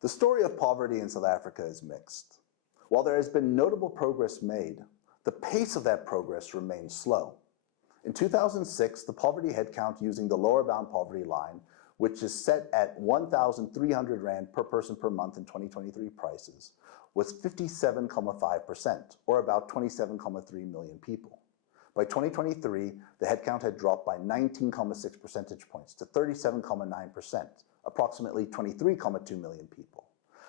The story of poverty in South Africa is mixed. While there has been notable progress made, the pace of that progress remains slow. In 2006, the poverty headcount using the lower bound poverty line, which is set at 1,300 Rand per person per month in 2023 prices, was 57.5%, or about 27.3 million people. By 2023, the headcount had dropped by 19.6 percentage points to 37.9%, approximately 23.2 million people.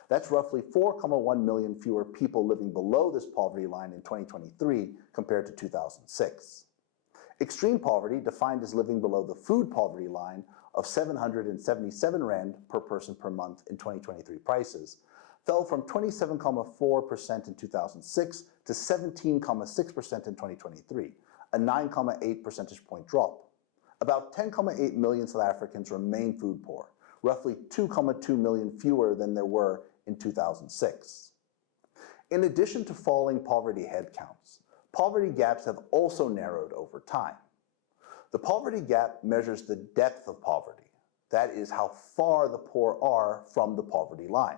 That's roughly 4.1 million fewer people living below this poverty line in 2023 compared to 2006. Extreme poverty, defined as living below the food poverty line of 777 Rand per person per month in 2023 prices, fell from 27.4% in 2006 to 17.6% in 2023, a 9.8 percentage point drop. About 10.8 million South Africans remain food poor, roughly 2.2 million fewer than there were in 2006. In addition to falling poverty headcounts, poverty gaps have also narrowed over time. The poverty gap measures the depth of poverty. That is how far the poor are from the poverty line.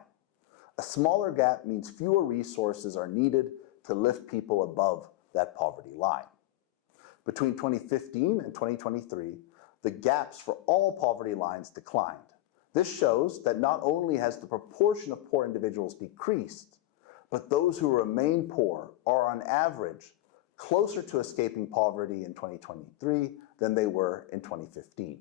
A smaller gap means fewer resources are needed to lift people above that poverty line. Between 2015 and 2023, the gaps for all poverty lines declined. This shows that not only has the proportion of poor individuals decreased, but those who remain poor are on average closer to escaping poverty in 2023 than they were in 2015.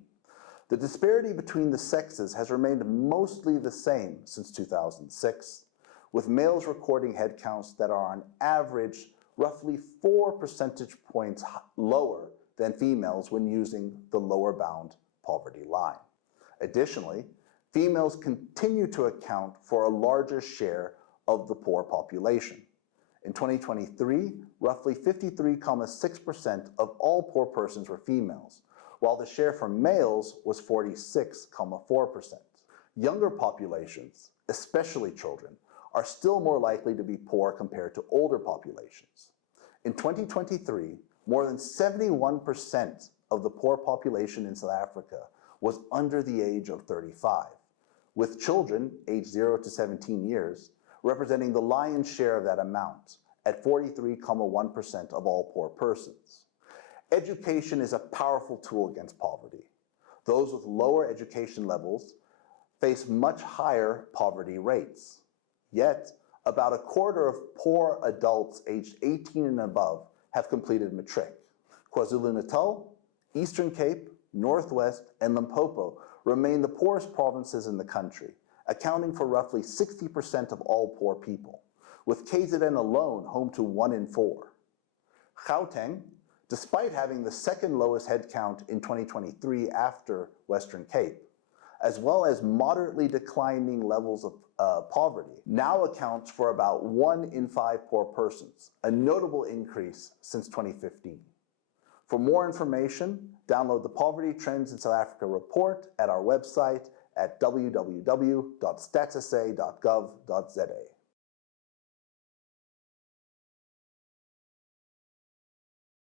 The disparity between the sexes has remained mostly the same since 2006, with males recording headcounts that are on average roughly 4 percentage points lower than females when using the lower bound poverty line. Additionally, females continue to account for a larger share of the poor population. In 2023, roughly 53.6% of all poor persons were females, while the share for males was 46.4%. Younger populations, especially children, are still more likely to be poor compared to older populations. In 2023, more than 71% of the poor population in South Africa was under the age of 35, with children aged 0 to 17 years representing the lion's share of that amount at 43.1% of all poor persons. Education is a powerful tool against poverty. Those with lower education levels face much higher poverty rates. Yet, about a quarter of poor adults aged 18 and above have completed matric. KwaZulu-Natal, Eastern Cape, Northwest, and Limpopo remain the poorest provinces in the country, accounting for roughly 60% of all poor people, with KZN alone home to 1 in 4. Gauteng, despite having the second lowest headcount in 2023 after Western Cape, as well as moderately declining levels of poverty, now accounts for about 1 in 5 poor persons, a notable increase since 2015. For more information, download the Poverty Trends in South Africa report at our website at www.statsa.gov.za.